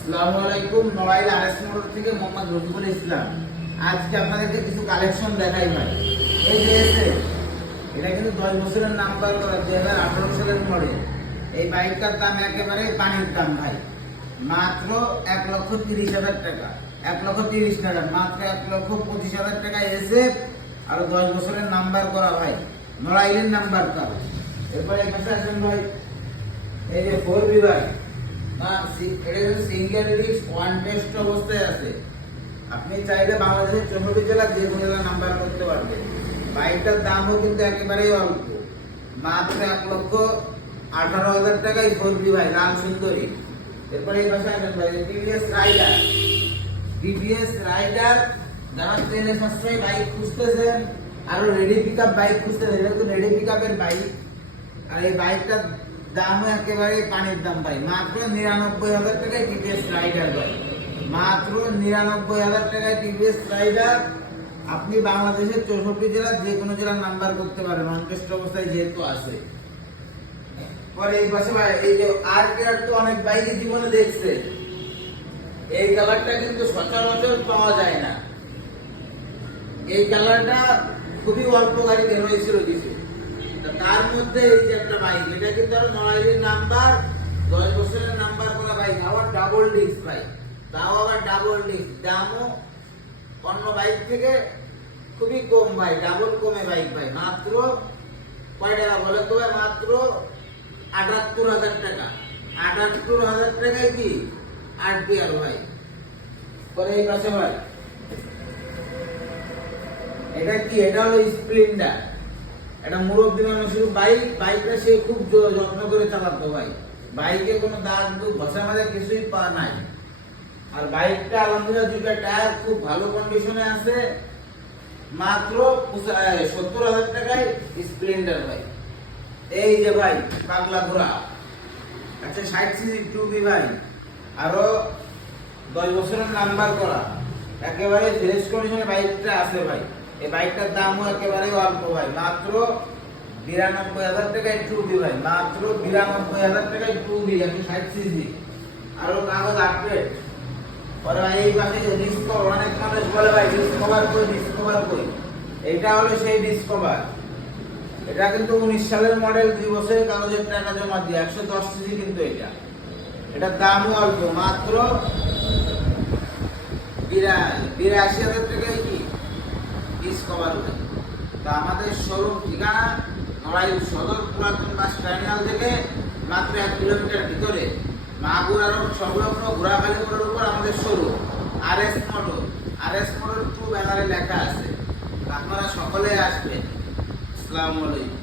আসসালামু আলাইকুম। Narail RS motor থেকে মোহাম্মদ রফিকুল ইসলাম। আজকে আপনাদেরকে কিছু কালেকশন দেখাই ভাই। এই যে এটা কিন্তু 10 বছরের নাম্বার করা, 2018 সালের মডেল। এই বাইকটার দাম একেবারে পানির দাম ভাই, মাত্র 1,30,000 টাকা। 1,30,000 টাকা, মাত্র 1,25,000 টাকা এসে আর 10 বছরের নাম্বার করা ভাই, নড়াইলের নাম্বার করা। এরপরে এই পাশে আসেন ভাই, এই যে 4B ভাই, সিঙ্গেল ডিস্ক ওয়ান টেস্ট অবস্থায় আছে। আপনি চাইলে বাংলাদেশের 64 জেলা যে কোনো জেলা নাম্বার করতে পারবেন। বাইকটার দামও কিন্তু একেবারেই অল্প, মাত্র 1,18,000 টাকায় 4B ভাই, লাল সুন্দরী। এরপরে এই পাশে আসেন ভাই, টিভিএস রাইডার। যারা ট্রেনে সাশ্রয়ী বাইক খুঁজতেছেন, আরো রেডি পিকআপ বাইক খুঁজতেছেন, এটা কিন্তু রেডি পিকআপের বাইক। আর এই বাইকটার দামও একেবারে পানির দাম ভাই, মাত্র 99,000 টাকায় টিভিএস রাইডার ভাই, মাত্র 99,000 টাকায় টিভিএস রাইডার। আপনি বাংলাদেশের 64 জেলা যে কোনো জেলার নাম্বার করতে পারেন, অনটেস্ট অবস্থায় যেহেতু আছে। পরে এই পাশে ভাই, এই যে আরটিআর তো অনেক বাইকই জীবনে দেখছে, এই কালারটা কিন্তু সচরাচর পাওয়া যায় না। এই কালারটা খুবই অল্প গাড়িতে হয়েছিল কিছু, তার মধ্যে এই যে একটা বাইক, এটা কিন্তু আরো নড়াইলের নাম্বার, 10 বছরের নাম্বার করা বাইক, আবার ডাবল ডিস্ক ভাই, তাও আবার ডাবল ডিস্ক। দামও অন্য বাইক থেকে খুবই কম ভাই, ডাবল কমে বাইক ভাই। মাত্র কয় টাকা বলে তো ভাই? মাত্র 78,000 টাকা। 78,000 টাকায় কি আরটিআর ভাই। পরে এই পাশে ভাই, এটা কি? এটা হলো স্প্লেন্ডার। এটা মুরব্বী মানুষের বাইক। বাইকটা সে খুব যত্ন করে চালাতো ভাই, বাইকে কোনো দাগ দুগ ঘষা মাজা কিছুই পাওয়া নাই। আর বাইকটা আলহামদুলিল্লাহ দুইটা টায়ার খুব ভালো কন্ডিশনে আছে, মাত্র 70,000 টাকায় স্প্লেন্ডার ভাই। এই যে ভাই পাগলা ঘোড়া, আচ্ছা 60cc 2B ভাই, আরো 10 বছরের নাম্বার করা, একেবারে ফ্রেশ কন্ডিশনে বাইকটা আছে ভাই। এই বাইকটার দামও একেবারে অল্প ভাই, মাত্র 92,000 টাকায় 2B ভাই, মাত্র 92,000 টাকায় 2B, 60cc, আরো কাগজ আপডেট। পরে ভাই এই পাশে ডিসকভার, অনেক মানুষ বলে ভাই ডিসকভার কই, ডিসকভার কই। এটা হলো সেই ডিসকভার। এটা কিন্তু 19 সালের মডেল, 2 বছরের কাগজের টাকা জমা দিয়ে, 110cc কিন্তু এটা। এটার দামও অল্প, মাত্র 82,000 টাকায় কি ডিসকভার ভাই। তা আমাদের শোরুম ঠিকানা নড়াইল সদর পুরাতন বাস টার্মিনাল থেকে মাত্র 1 কিলোমিটার ভিতরে, মাগুরা রোড সংলগ্ন ঘোড়াখালী মোড়ের উপর আমাদের showroom, RS motor. RS motor 2 ব্যানারে লেখা আছে। আপনারা সকলে আসবেন। আসসালামু আলাইকুম।